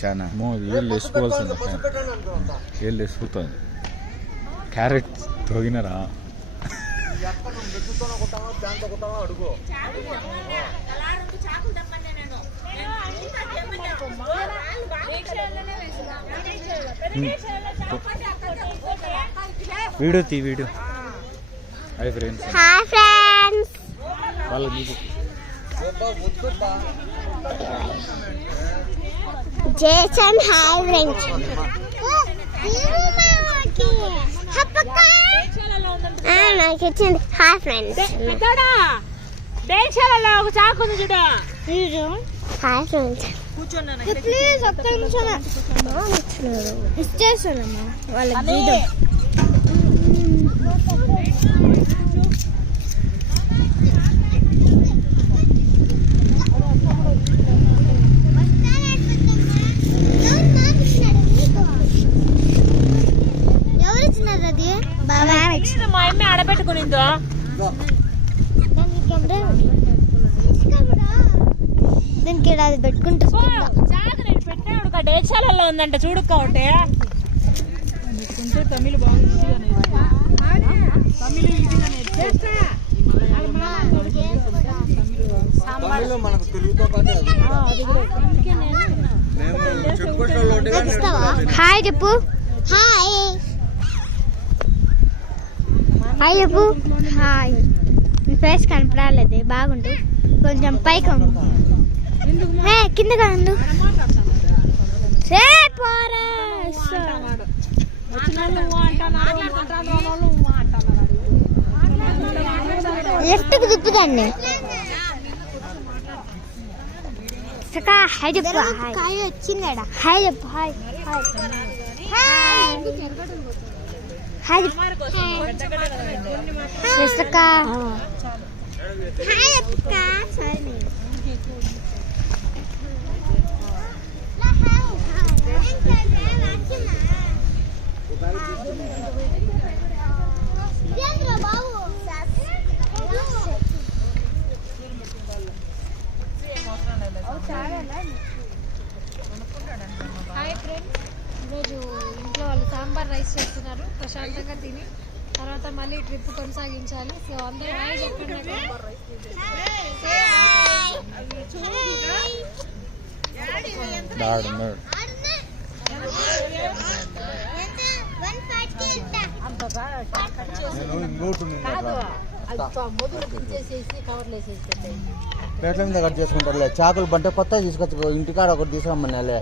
చాలా వీళ్ళు వేసుకోవాల్సింది వీళ్ళు వేసుకుతుంది క్యారెట్ తోగినారా వీడియో వీడియో హాయ్ ఫ్రెండ్స్ వాళ్ళ మీకు జేసన్ హాయ్ ఫ్రెండ్స్ నాకు ఇచ్చింది హాయ్ ఫ్రెండ్స్ దేశాలలో ఒక చాకు ఉంది చూడు హాయ్ ఫ్రెండ్స్ ప్లీజ్ ఒక్క నిమిషం ఇచ్చేసానమ్మా వాళ్ళకి ఎవరు ఇచ్చినారు అది మా అమ్మ ఆడబెట్టుకునిందో దానికి అది పెట్టుకుంటా చాకు నేను పెట్టాడు దేశాలలో ఉందంట చూడుక్క ఒకటి తమిళ హాయ్ చెప్పు హాయ్ హాయ్ చెప్పు హాయ్ మీ ఫేస్ కనపడాలేదు బాగుండు కొంచెం పైకి కింద కాదు లెఫ్ట్కి తిప్పుదాన్ని హాయ్ చెప్పు హాయ్ వచ్చిందా హాయ్ చెప్పు hi hi hi hi friends, ఈరోజు ఇంట్లో వాళ్ళు సాంబార్ రైస్ చేస్తున్నారు. ప్రశాంతంగా తిని తర్వాత మళ్ళీ ట్రిప్ కొనసాగించాలి. సో అందరూ హాయ్ చెప్పండి. ప్లేట్ల మీద కట్ చేసుకుంటారులే. చేపలు బంటే కొత్త తీసుకొచ్చి ఇంటికాడ ఒకటి తీసుకురమ్మన్నాలే.